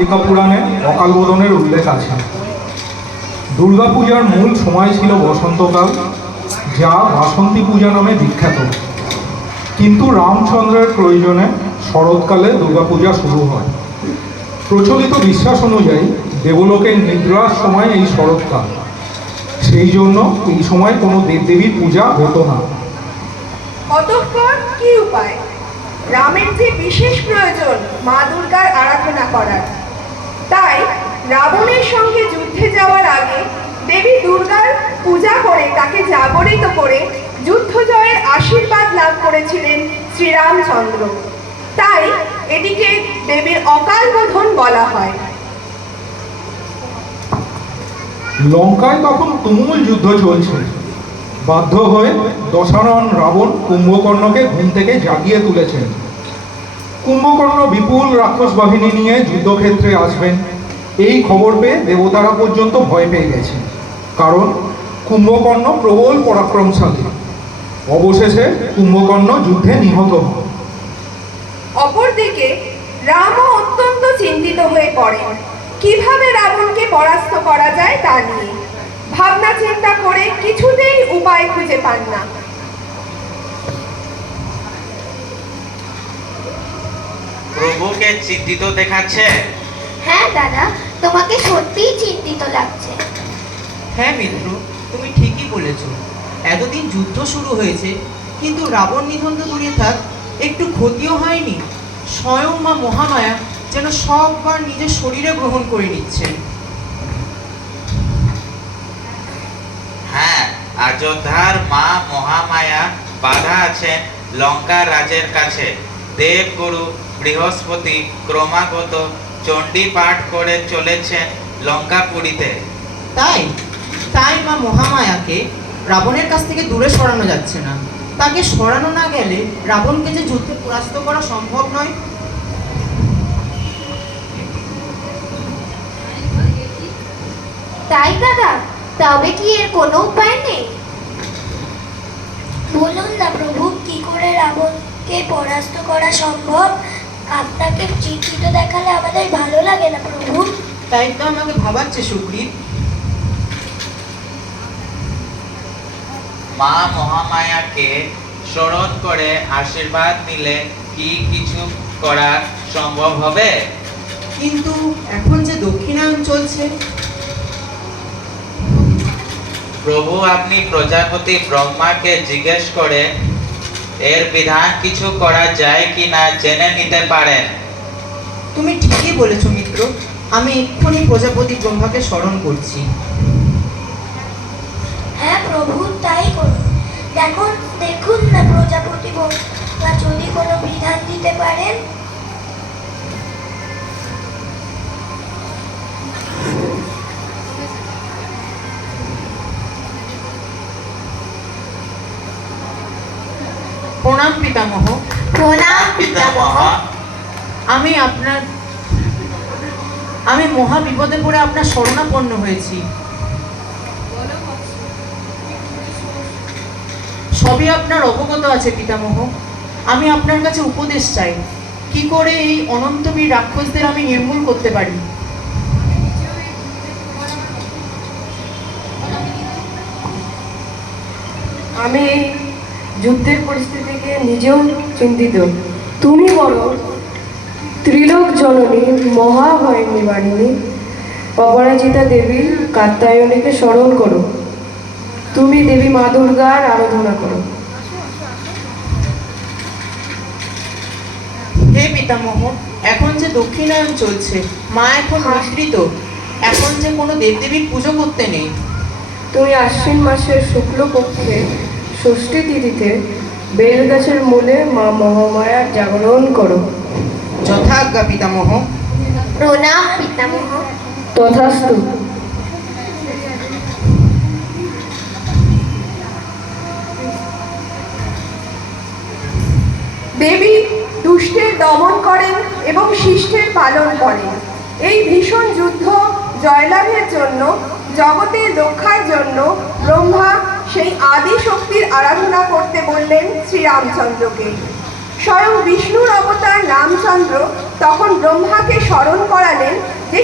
কালিকা পুরাণে অকালবোধনের উল্লেখ আছে। দুর্গাপূজার মূল সময় ছিল বসন্তকাল, যা বাসন্তী পূজা নামে বিখ্যাত। কিন্তু রামচন্দ্রের প্রয়োজনে শরৎকালে দুর্গাপূজা শুরু হয়। প্রচলিত বিশ্বাস অনুযায়ী দেবলোকের নিদ্রার সময় এই শরৎকাল, সেই জন্য এই সময় কোনো দেবদেবীর পূজা হতো না। অতঃপর কি উপায়? রামের যে বিশেষ প্রয়োজন মা দুর্গার আরাধনা করার, তাই রাবণের সঙ্গে যুদ্ধে যাওয়ার আগে দেবী দুর্গার পূজা করে তাকে জাগরিত করে যুদ্ধ জয়ের আশীর্বাদ লাভ করেছিলেন শ্রীরামচন্দ্র। তাই এটিকে দেবীর অকাল বোধন বলা হয়। লঙ্কায় তখন তুমুল যুদ্ধ চলছে। বাধ্য হয়ে দশানন রাবণ কুম্ভকর্ণকে ঘুম থেকে জাগিয়ে তুলেছেন। কুম্ভকর্ণ বিপুল রাক্ষস বাহিনী নিয়ে যুদ্ধক্ষেত্রে আসবেন, এই খবর পেয়ে দেবতারা পর্যন্ত ভয় পেয়ে গেছে, কারণ কুম্ভকর্ণ প্রবল পরাক্রমশালী। অবশেষে কুম্ভকর্ণ যুদ্ধে নিহত হন। অপরদিকে রামও অত্যন্ত চিন্তিত হয়ে পড়েন কিভাবে রাবণকে পরাস্ত করা যায় তা নিয়ে। ভাবনা চিন্তা করে কিছুতেই উপায় খুঁজে পান না। প্রভুকে চিন্তিত দেখাচ্ছে। হ্যাঁ দাদা, তোমাকে সত্যিই চিন্তিত লাগছে। হ্যাঁ মিত্র, তুমি ঠিকই বলেছ। এতদিন যুদ্ধ শুরু হয়েছে, কিন্তু রাবণ নিধন তো দূরে থাক, একটু ক্ষতিও হয়নি। স্বয়ং মা মহামায়া যেন সববার নিজের শরীরে গ্রহণ করে নিচ্ছেন। হ্যাঁ, অযোধ্যার মা মহামায়া বাধা আছেন লঙ্কা রাজের কাছে। দেবগুরু বৃহস্পতি ক্রমাগত চণ্ডী পাঠ করে চলেছেন লঙ্কাপুরীতে। তাই তাই মা মহামায়াকে রাবণের কাছ থেকে দূরে সরানো যাচ্ছে না। তাকে সরানো না গেলে রাবণকে যে যুদ্ধে পরাস্ত করা সম্ভব নয়। তাই দাদা, তবে কি এর কোনো উপায় নেই? বলুন না প্রভু, কি করে রাবণকে পরাস্ত করা সম্ভব? আপনাকে চিন্তিত দেখালে আমাদের ভালো লাগে না প্রভু। তাই তো আমাকে ভাবাচ্ছে সুগ্রীব। মা মহামায়াকে স্মরণ করে আশীর্বাদ নিলে কি কিছু করা সম্ভব হবে? কিন্তু এখন যে দক্ষিণায়ন চলছে। প্রভু, আপনি প্রজাপতি ব্রহ্মাকে জিজ্ঞেস করে এর বিধান কিছু করা যায় কি না জেনে নিতে পারেন। তুমি ঠিকই বলেছ মিত্র, আমি এক্ষুনি প্রজাপতি ব্রহ্মাকে স্মরণ করছি। হ্যাঁ প্রভু, তাই করুন। দেখুন না প্রজাপতি ব্রহ্মা যদি কোনো বিধান দিতে পারেন। প্রণাম পিতামহ। প্রণাম পিতামহ। আমি মহা বিপদে পড়ে আপনার শরণাপন্ন হয়েছি। সবই আপনার অবগত আছে পিতামহ। আমি আপনার কাছে উপদেশ চাই, কি করে এই অনন্তবীর রাক্ষসদের আমি নির্মূল করতে পারি। আমি এই যুদ্ধের পরিস্থিতিকে নিজেও চিন্তিত। তুমি বলো, ত্রিলোক জননী মহাভয় নিবারিণী অপরাজিতা দেবী কাত্যায়নীকে স্মরণ করো। তুমি দেবী মা দুর্গার আরাধনা করো। হে পিতামহ, এখন যে দক্ষিণায়ন চলছে, মা এখন নিদ্রিত, এখন যে কোনো দেবদেবীর পুজো করতে নেই। তুমি আশ্বিন মাসের শুক্লপক্ষে ষষ্ঠী তিথিতে বেল গাছের মূলে মা মহামায়ার জাগরণ করো। যথাজ্ঞা পিতামহ। প্রণাম পিতামহ। তথাস্তু। দেবী দুষ্টের দমন করেন এবং শিষ্টের পালন করেন। এই ভীষণ যুদ্ধ জয়লাভের জন্য, জগতের রক্ষার জন্য ব্রহ্মা সেই আদি শক্তির আরাধনা করতে বললেন শ্রীরামচন্দ্রকে। স্বয়ং বিষ্ণুর অবতার রামচন্দ্র তখন ব্রহ্মাকে স্মরণ করালেন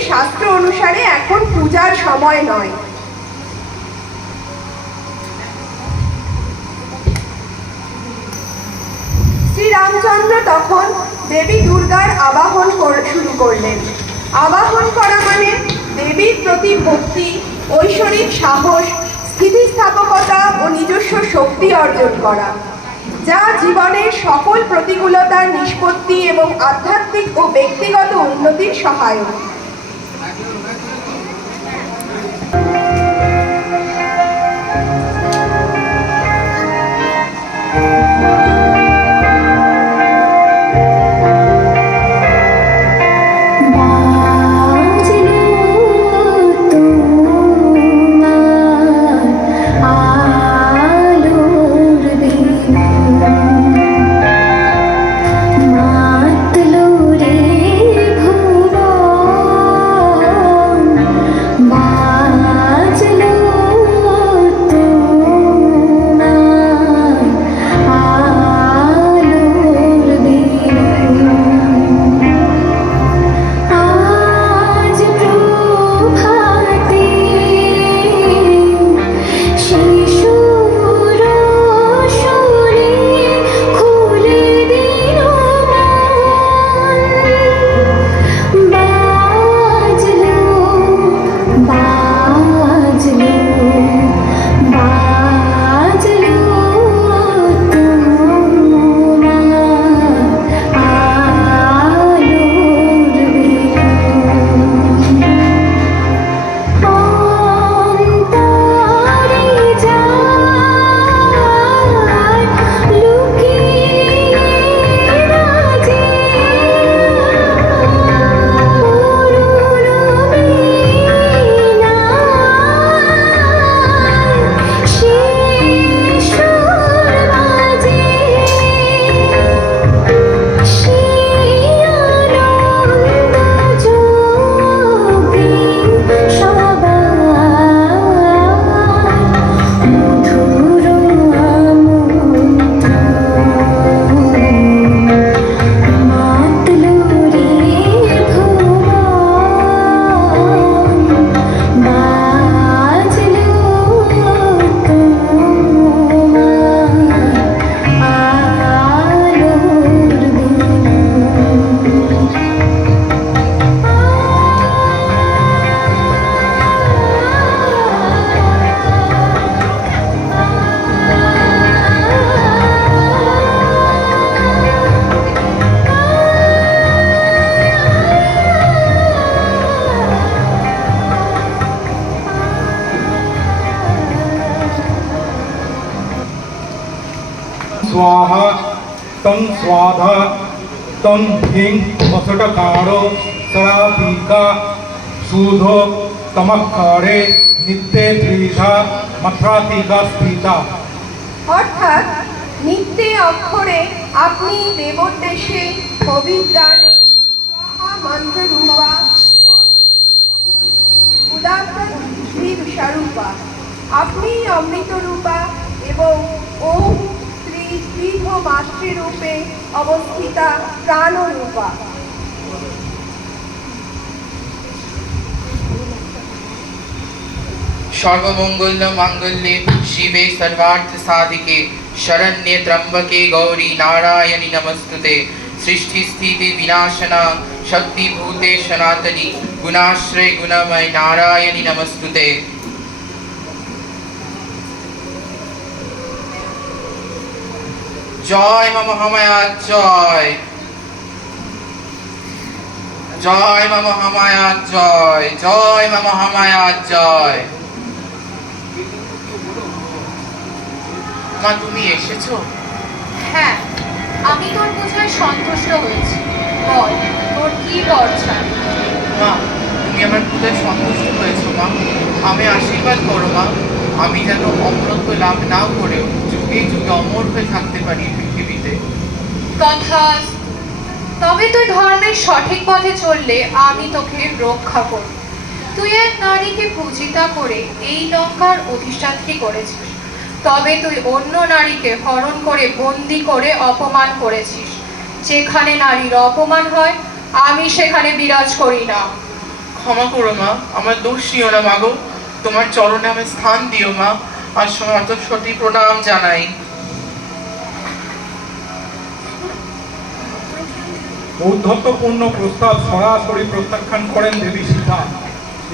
শাস্ত্র অনুসারে এখন পূজার সময় নয়। শ্রীরামচন্দ্র তখন দেবী দুর্গার আবাহন শুরু করলেন। আবাহন করা মানে দেবীর প্রতি ভক্তি, ঐশ্বরিক সাহস, স্থিতিস্থাপকতা ও নিজস্ব শক্তি অর্জন করা, যা জীবনের সকল প্রতিকূলতার নিষ্পত্তি এবং আধ্যাত্মিক ও ব্যক্তিগত উন্নতির সহায়ক। स्वाहा तं स्वाधा तं ह्रीं वसटकारो सरापीका शूधो तमक्कारे नित्ये त्रिधा मथ्रातिका स्थिता। অর্থাৎ নিত্যে অক্ষরে আপনি দেবোদ্দেশে অভিজ্ঞানে মন্ত্র রূপা ও উদাত্ত স্বরূপা, আপনি অমৃত রূপা এবং ওম ত্রিবিধ মাতৃরূপে অবস্থিতা প্রাণরূপা। सर्वमंगल मांगल्ये शिवे सर्वार्थ साधिके शरण्ये त्र्यंबके गौरी नारायणी नमस्तुते। सृष्टि स्थिति विनाशना शक्ति भूते सनातनी गुणाश्रय गुणमय नारायणी नमस्तुते। जय मा महामाया जय, जय मा महामाया जय, जय मा महामाया जय। মা তুমি এসেছো? হ্যাঁ, আমি তোর বোঝায় সন্তুষ্ট হয়েছি। বল তোর কি দরকার? মা তুমি আমার পূজায় সন্তুষ্ট হয়েছো মা, আমি আশীর্বাদ করো মা, আমি যেন অমরত্ব লাভ না করেও যুগে যুগে অমর হয়ে থাকতে পারি পৃথিবীতে। তথাস্তু। তবে তুই ধর্মের সঠিক পথে চললে আমি তোকে রক্ষা করব। তুই এক নারীকে পূজিতা করে এই লঙ্কার অধিষ্ঠাত্রী করেছিস, তবে তুই অন্য নারীকে হরণ করে বন্দি করে অপমান করেছিস। যেখানে নারীর অপমান হয় আমি সেখানে বিরাজ করি না। ক্ষমা করো মা, আমার দোষ নিও না মাগো। তোমার চরণে আমি স্থান দিও মা, আর সতী প্রণাম জানাই। ঔদ্ধত্যপূর্ণ প্রস্তাব সরাসরি প্রত্যাখ্যান করেন দেবী সীতা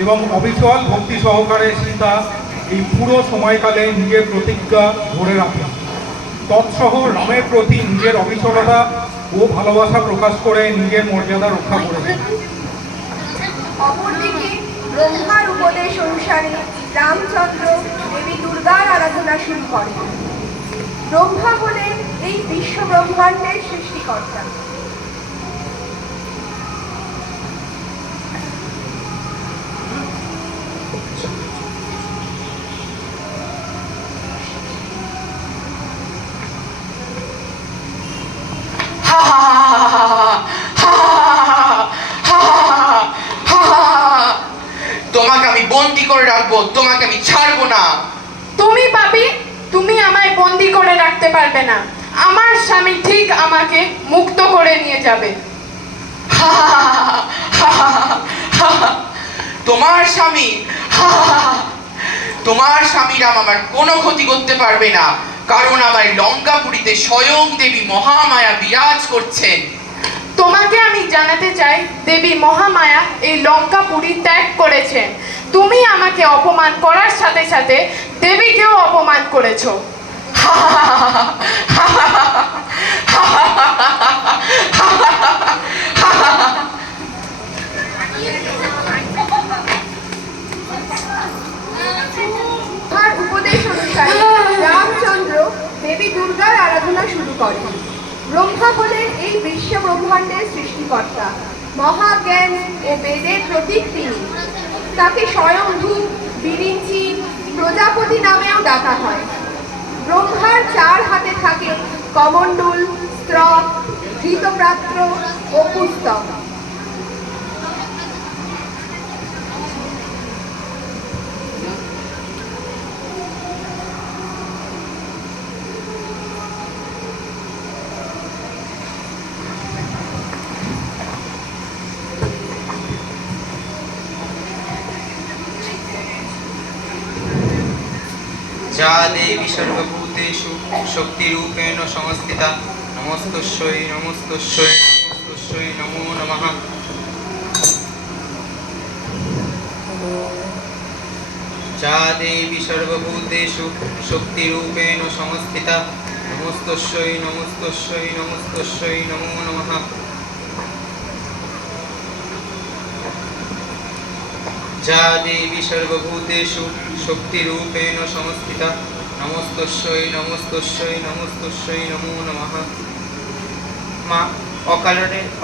এবং অবিচল ভক্তি সহকারে সীতা এই পুরো সময়কালে নিজের প্রতিজ্ঞা ধরে রাখেন। তৎসহ রামের প্রতি নিজের অবিচলতা ও ভালোবাসা প্রকাশ করে নিজের মর্যাদা রক্ষা করেছেন। অপরদিকে ব্রহ্মার উপদেশ অনুসারে রামচন্দ্র দেবী দুর্গার আরাধনা শুরু করেন। ব্রহ্মা হলেন এই বিশ্ব ব্রহ্মাণ্ডের সৃষ্টিকর্তা। তোমাকে আমি বন্দি করে রাখবো, তোমাকে আমি ছাড়বো না। তুমি পাপী, তুমি আমায় বন্দি করে রাখতে পারবে না। আমার স্বামী ঠিক আমাকে মুক্ত করে নিয়ে যাবে। তোমার স্বামী, তোমার স্বামী রাম আমার কোনো ক্ষতি করতে পারবে না, কারণ আমার লঙ্কাপুরীতে স্বয়ং দেবী মহামায়া বিরাজ করছেন। তোমাকে আমি জানাতে চাই, দেবী মহামায়া এই লঙ্কাপুরী ত্যাগ করেছেন। তুমি আমাকে অপমান করার সাথে সাথে দেবীকেও অপমান করেছো। তার উপদেশ অনুসারে রামচন্দ্র দেবী দুর্গার আরাধনা শুরু করেন। ব্রহ্মা হলেন এই বিশ্ব ব্রহ্মাণ্ডের সৃষ্টিকর্তা, মহাজ্ঞান ও বেদের প্রতীক তিনি। তাকে স্বয়ংভূ, বিরিঞ্চি, প্রজাপতি নামেও ডাকা হয়। ব্রহ্মার 4 হাতে থাকে কমণ্ডল, স্ত্রক, ঘৃতপ্রাত্র ও পুস্তক। যা দেবী সর্বভূতেষু শক্তিরূপেণ সংস্থিতা নমস্তস্যৈ নমস্তস্যৈ নমস্তস্যৈ নমো নমঃ। যা দেবী সর্বভূতেষু শক্তিরূপেণ সংস্থিতা নমস্তস্যৈ নমস্তস্যৈ নমস্তস্যৈ নমো নমঃ। যা দেবী সর্বভূতেষু শক্তিরূপেণ সংস্থিতা নমস্তস্যৈ নমস্তস্যৈ নমস্তস্যৈ নমো নমঃ। মা,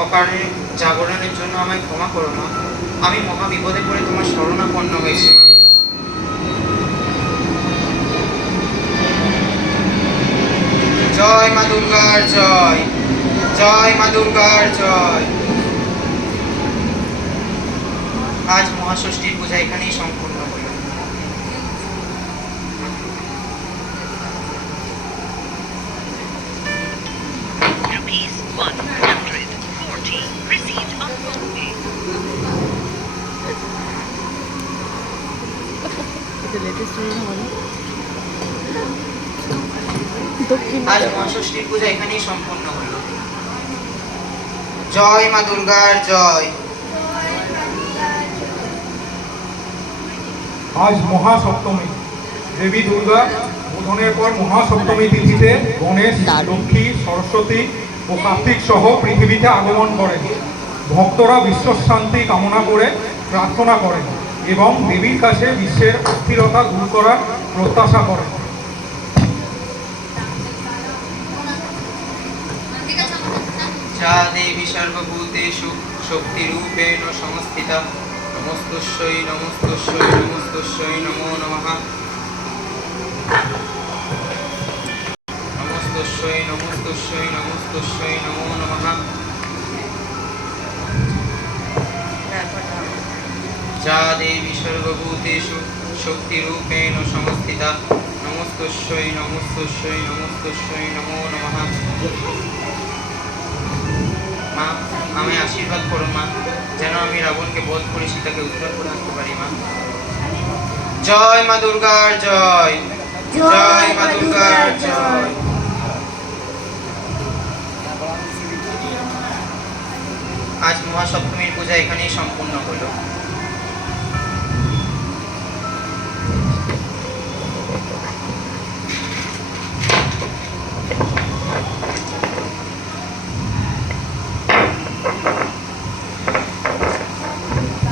অকারণে জাগরণের জন্য আমায় ক্ষমা করো মা। আমি মহা বিপদে পড়ে তোমার শরণাপন্ন হয়েছি মা। জয় মা দুর্গার জয়, জয় মা দুর্গার জয়। আজ মহাষষ্ঠীর পূজা এখানেই সম্পূর্ণ হল। ₹140 received on phone pay. আজ মহাষষ্ঠীর পূজা এখানেই সম্পূর্ণ হল। জয় মা দুর্গার জয়। আজ মহাসপ্তমী। দেবী দুর্গা বোধনের পর মহাসপ্তমী তিথিতে গণেশ, লক্ষ্মী, সরস্বতী ও কার্তিক সহ পৃথিবীতে আগমন করেন। ভক্তরা বিশ্বশান্তি কামনা করে প্রার্থনা করেন এবং দেবীর কাছে বিশ্বের অস্থিরতা দূর করার প্রত্যাশা করেন। যা দেবী সর্বভূতেষু শক্তিরূপেণ সংস্থিতা নমস্তস্যৈ নমস্তস্যৈ নমস্তস্যৈ নমো নমঃ। নমস্তস্যৈ নমস্তস্যৈ নমস্তস্যৈ নমো নমঃ। যা দেবী সর্বভূতেষু শক্তিরূপেণ সংস্থিতা নমস্তস্যৈ নমস্তস্যৈ নমস্তস্যৈ নমো নমঃ। মা, আমায় আশীর্বাদ করো মা, যেন আমি রাবণকে বধ করে সীতাকে উদ্ধার করে আনতে পারি মা। জয় মা দুর্গার জয়, জয় মা দুর্গার জয়। আজ মহাসপ্তমীর পূজা এখানেই সম্পূর্ণ হলো।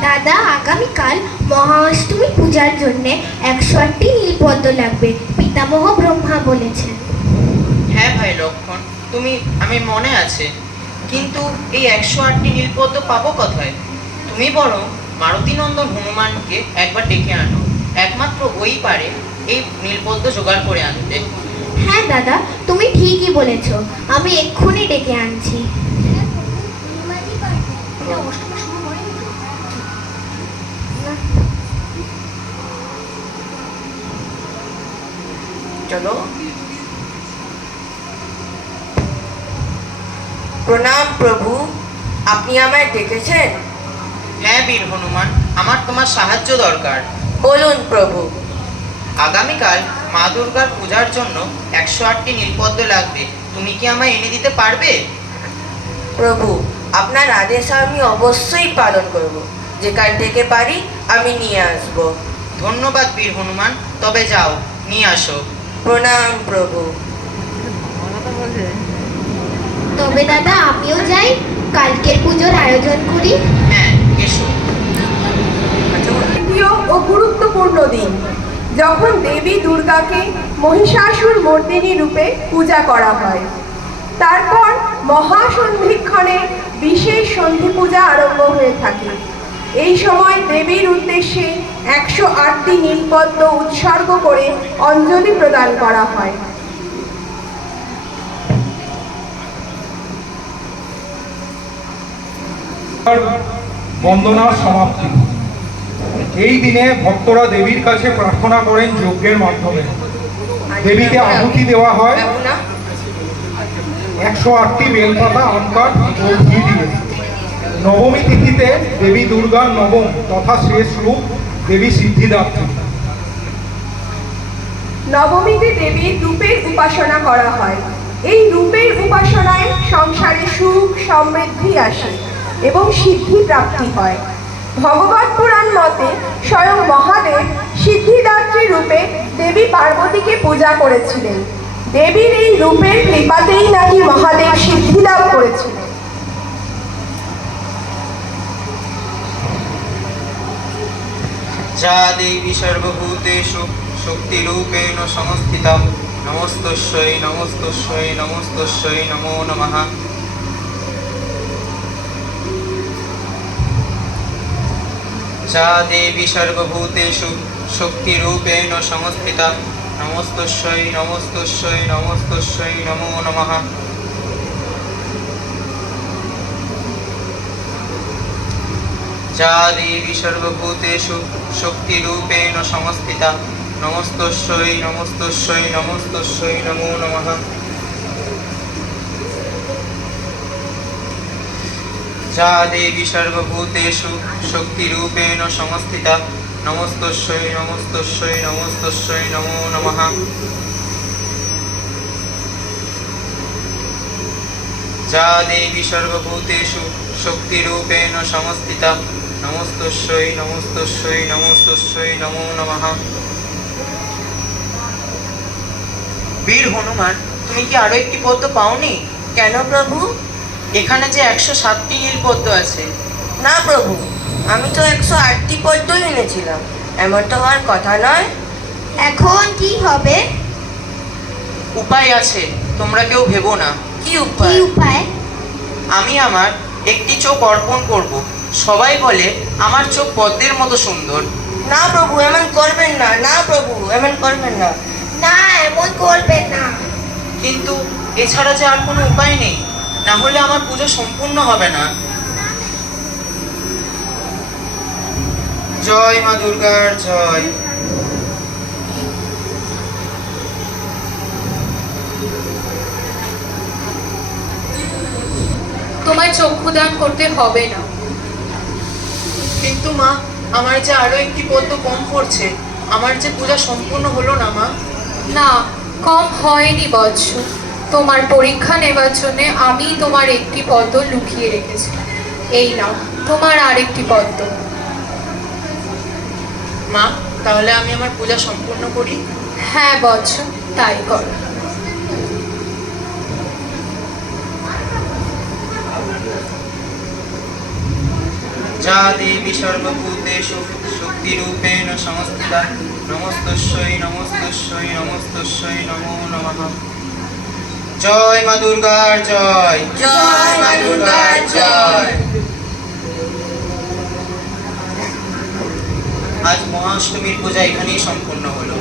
দাদা, আগামীকাল মহাষ্টমী পূজার জন্যে 108টি নীলপদ্ম লাগবে, পিতামহ ব্রহ্মা বলেছেন। হ্যাঁ ভাই লক্ষণ, আমি মনে আছে, কিন্তু এই 108টি নীলপদ্ম পাবো কোথায়? তুমি বরং মারুতিনন্দন হনুমানকে একবার ডেকে আনো, একমাত্র ওই পারে এই নীলপদ্ম জোগাড় করে আনতে। হ্যাঁ দাদা, তুমি ঠিকই বলেছ, আমি এক্ষুনি ডেকে আনছি। চলো। প্রণাম প্রভু, আপনি আমায় ডেকেছেন? হ্যাঁ বীর হনুমান, আমার তোমার সাহায্য দরকার। বলুন প্রভু। আগামীকাল মা দুর্গার পূজার জন্য 108টি নীলপদ্ম লাগবে, তুমি কি আমায় এনে দিতে পারবে? প্রভু, আপনার আদেশ আমি অবশ্যই পালন করব, যেখান থেকে পারি আমি নিয়ে আসব। ধন্যবাদ বীর হনুমান, তবে যাও, নিয়ে আসো। প্রণাম প্রভু। তবে দাদা, আমিও যাই, কালকের পুজোর আয়োজন করি। হ্যাঁ, এসো। প্রিয় ও গুরুত্বপূর্ণ দিন, যখন দেবী দুর্গাকে মহিষাসুর মর্দিনী রূপে পূজা করা হয়। তারপর মহাসন্ধিক্ষণে বিশেষ সন্ধি পূজা আরম্ভ হয়ে থাকে। এই সময় দেবীর উদ্দেশ্যে 108টি নীলপদ্ম উৎসর্গ করে অঞ্জলি প্রদান করা হয়। বন্দনার সমাপ্তি। এই দিনে ভক্তরা দেবীর কাছে প্রার্থনা করেন যজ্ঞের মাধ্যমে। দেবীকে আহুতি দেওয়া হয় 108টি বেলপাতা, আম কাঠ ও ঘি দিয়ে। নবমী তিথিতে দেবী দুর্গার নবম তথা শেষ রূপ দেবী সিদ্ধিদাত্রী। নবমীতে দেবীর রূপের উপাসনা করা হয়। এই রূপের উপাসনায় সংসারে সুখ সমৃদ্ধি আসে এবং সিদ্ধি প্রাপ্তি হয়। ভগবত পুরাণ মতে স্বয়ং মহাদেব সিদ্ধিদাত্রী রূপে দেবী পার্বতীকে পূজা করেছিলেন। দেবীর এই রূপের কৃপাতেই নাকি মহাদেব সিদ্ধিলাভ করেছিলেন। যা দেবী সর্বভূতেষু শক্তিরূপেণ সংস্থিতা, নমস্তস্যৈ নমস্তস্যৈ নমস্তস্যৈ নমো নমঃ। যা দেবী সর্বভূতেষু শক্তিরূপেণ সংস্থিতা, নমস্তস্যৈ নমস্তস্যৈ নমস্তস্যৈ নমো নমঃ। যা দেবী সর্বভূতেষু শক্তিরূপেণ সংস্থিতা, নমস্তস্যৈ নমস্তস্যৈ নমস্তস্যৈ নমো নমঃ। যা দেবী সর্বভূতেষু শক্তিরূপেণ সংস্থিতা, নমস্তস্যৈ নমস্তস্যৈ নমস্তস্যৈ নমো নমঃ। যা দেবী সর্বভূতেষু শক্তিরূপেণ সংস্থিতা, নমস্তস্যৈ নমস্তস্যৈ নমস্তস্যৈ নমো নমঃ। বীর হনুমান, তুমি কি আরো একটি পদ্ম পাওনি? কেন প্রভু? এখানে যে 107টি নীলপদ্ম আছে। না প্রভু, আমি তো 108টি পদ্মই এনেছিলাম, এমন তো হওয়ার কথা নয়। এখন কি হবে? উপায় আছে, তোমরা কেউ ভেবো না। কি কি উপায়? উপায়? আমি আমার একটি চোখ অর্পণ করব। সবাই বলে আমার চোখ পদ্মের মতো সুন্দর। না প্রভু, এমন করবেন না। না প্রভু, এমন করবেন না। না, এমন করবেন না। কিন্তু এছাড়া যে আর কোনো উপায় নেই, না হলে আমার পুজো সম্পূর্ণ হবে না। জয় মা দুর্গার জয়। তোমায় চক্ষুদান করতে হবে না। কিন্তু মা, আমার যে আরো একটি পদ্ম কম পড়ছে, আমার যে পূজা সম্পূর্ণ হলো না মা। না, কম হয়নি বৎস। তোমার পরীক্ষা নেবার জন্য আমি তোমার একটি পদ্ম লুকিয়ে রেখেছি। এই নাও তোমার আরেকটি পদ্ম। মা, তাহলে আমি আমার পূজা সম্পূর্ণ করি? হ্যাঁ বৎস, তাই করো। যা দেবী সর্বভূতেষু শক্তিরূপেণ সংস্থিতা নমস্তস্যৈ নমস্তস্যৈ নমস্তস্যৈ নমো নমঃ। জয় মা দুর্গার জয়, জয় মা দুর্গার জয়। আজ মহাষ্টমীর পূজা এখানেই সম্পূর্ণ হলো।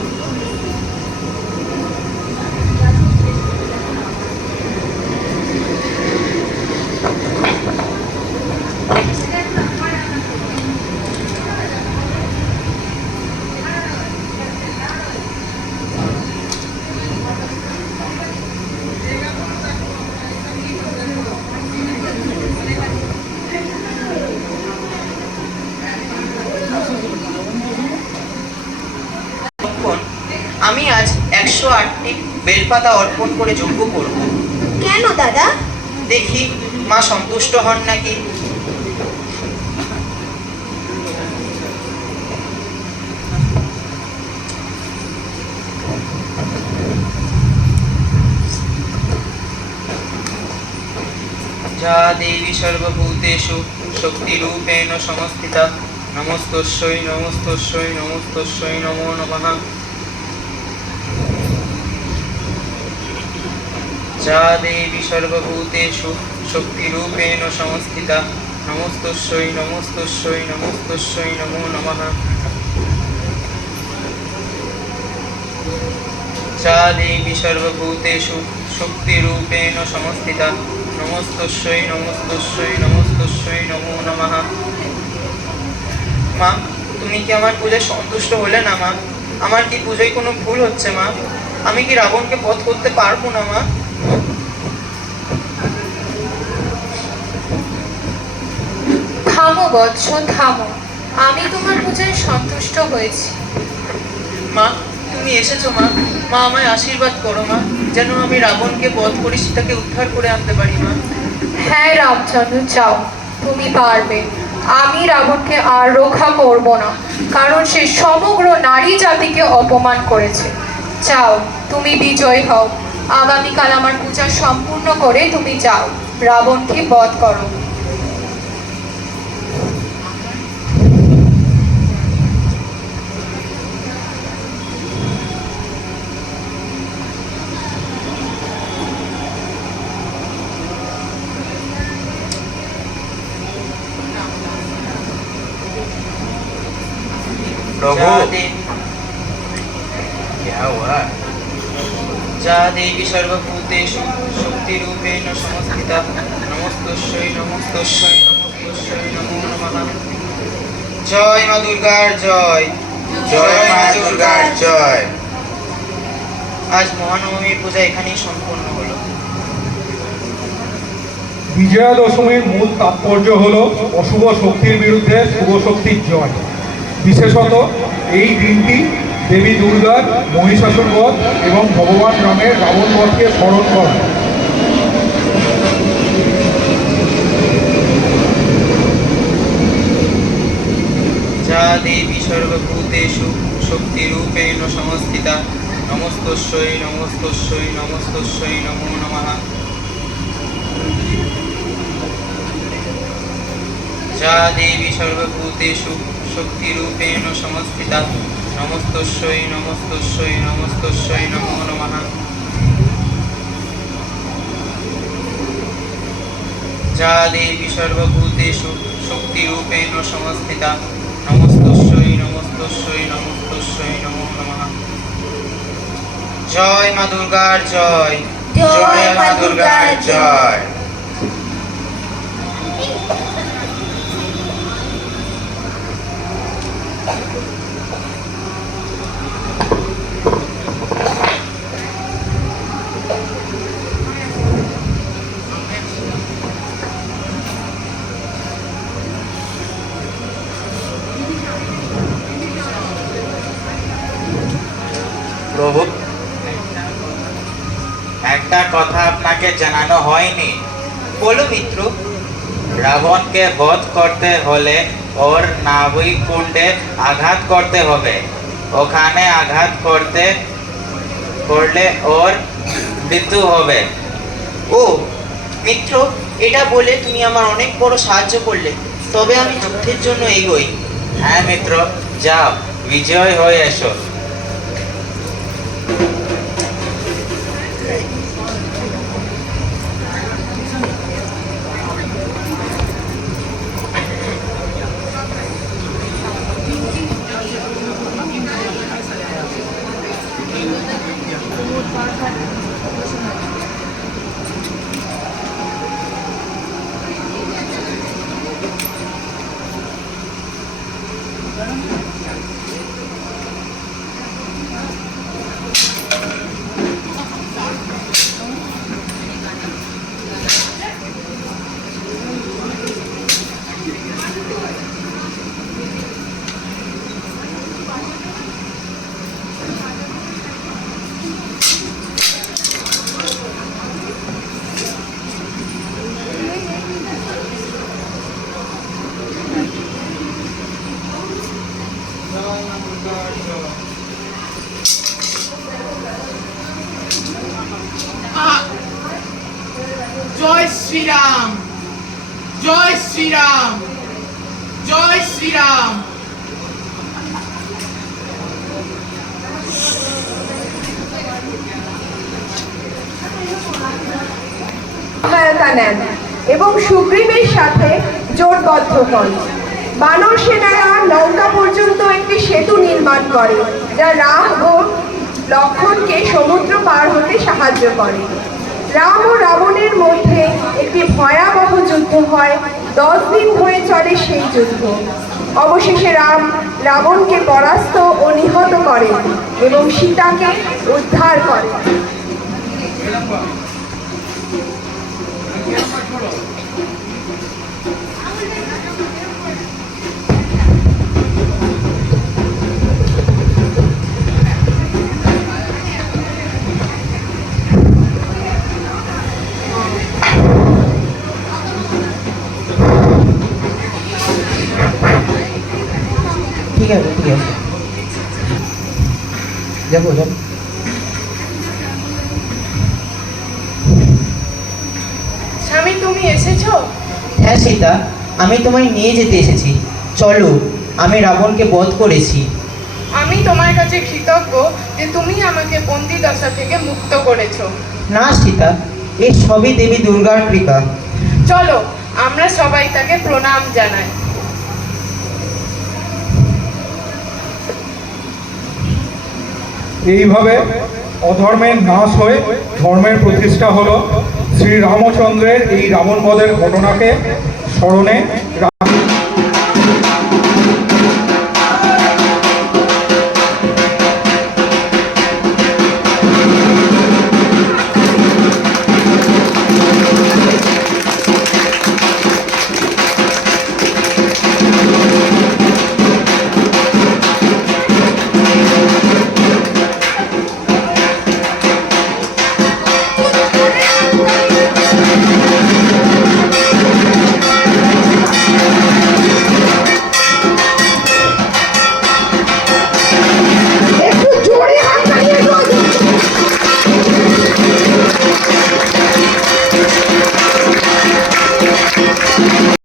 আমি আজ 108টি বেলপাতা অর্পণ করে যজ্ঞ করব। কেন দাদা? দেখি মা সন্তুষ্ট হন নাকি। যা দেবী সর্বভূতেষু শক্তিরূপেণ সংস্থিতা নমস্তস্যৈ নমস্তস্যৈ নমস্তস্যৈ নমো নমঃ। যা দেবী সর্বভূতেষু শক্তিরূপেণ সংস্থিতা নমস্তস্যৈ নমস্তস্যৈ নমস্তস্যৈ নমো নমঃ। যা দেবী সর্বভূতেষু শক্তিরূপেণ সংস্থিতা নমস্তস্যৈ নমস্তস্যৈ নমস্তস্যৈ নমো নমঃ। মা, তুমি কি আমার পূজায় সন্তুষ্ট হলে না মা? আমার কি পূজায় কোনো ভুল হচ্ছে মা? আমি কি রাবণকে বধ করতে পারবো না মা? থামো বৎস, থামো। আমি তোমার পূজায় সন্তুষ্ট হয়েছি। মা, তুমি এসেছো মা। মা, আমায় আশীর্বাদ করো মা, যেন আমি রাবণকে বধ করে সীতাকে উদ্ধার করে আনতে পারি মা। হ্যাঁ রামচন্দ্র, যাও, তুমি পারবে। আমি রাবণকে আর রক্ষা করব না, কারণ সে সমগ্র নারী জাতিকে অপমান করেছে। যাও, তুমি বিজয় হও। আগামীকাল আমার পূজা সম্পূর্ণ করে তুমি যাও, রাবণকে বধ করো। যা দেবী সর্বভূতেষু শক্তিরূপেণ সংস্থিতা নমস্তস্যৈ নমস্তস্যৈ নমস্তস্যৈ নমো নমঃ। জয় মা দুর্গার জয়, জয় মা দুর্গার জয়। আজ মহানবমীর পূজা এখানেই সম্পূর্ণ হলো। বিজয়া দশমীর মূল তাৎপর্য হল অশুভ শক্তির বিরুদ্ধে শুভ শক্তির জয়। বিশেষত এই দিনটি দেবী দুর্গার মহিষাসুর বধ এবং ভগবান রামের রাবণ বধকে স্মরণ করা। যা দেবী সর্বভূতেষু শক্তিরূপেণ সংস্থিতা নমস্তস্যৈ নমস্তস্যৈ নমস্তস্যৈ নমো নমঃ। যা দেবী সর্বভূতেষু শক্তিরূপেণ সংস্থিতা নমস্তস্যৈ নমস্তস্যৈ নমস্তস্যৈ নমো নমঃ। যা দেবী সর্বভূতেষু শক্তিরূপেণ সংস্থিতা নমস্তস্যৈ নমস্তস্যৈ নমস্তস্যৈ নমো নমঃ। জয় মা দুর্গার জয়, জয় মা দুর্গার জয়। প্রভু, একটা কথা আপনাকে জানানো হয়নি। বলো মিত্র। রাবণকে বধ করতে হলে ওর নাভি কুণ্ডে আঘাত করতে হবে। ওখানে আঘাত করলে ওর মৃত্যু হবে। ও মিত্র, এটা বলে তুমি আমার অনেক বড় সাহায্য করলে। তবে আমি যুদ্ধের জন্য এগোই। হ্যাঁ মিত্র, যাও, বিজয় হয়ে এসো। জয় শ্রীরাম, জয় শ্রীরাম, জয় শ্রীরাম। সহায়তা নেন এবং সুগ্রীবের সাথে জোটবদ্ধ হন। বানর সেনারা লঙ্কা পর্যন্ত একটি সেতু নির্মাণ করে, যা রাম ও লক্ষ্মণকে সমুদ্র পার হতে সাহায্য করে। রাম ও রাবণের মধ্যে একটি ভয়াবহ যুদ্ধ হয়। 10 দিন ধরে চলে সেই যুদ্ধ। অবশেষে রাম রাবণকে পরাস্ত ও নিহত করেন এবং সীতাকে উদ্ধার করেন। ঠিক আছে, ঠিক আছে, যাবো যাবো। স্বামী, তুমি এসেছো? হ্যাঁ সীতা, আমি তোমায় নিয়ে যেতে এসেছি। চলো, আমি রাবণকে বধ করেছি। আমি তোমার কাছে কৃতজ্ঞ যে তুমি আমাকে বন্দি দশা থেকে মুক্ত করেছো। না সীতা, এ সবই দেবী দুর্গার কৃপা। চলো, আমরা সবাই তাকে প্রণাম জানাই। এইভাবে অধর্মের নাশ হয়ে ধর্মের প্রতিষ্ঠা হলো। শ্রী রামচন্দ্রের এই রাবণ বধের ঘটনাকে স্মরণে রাখি।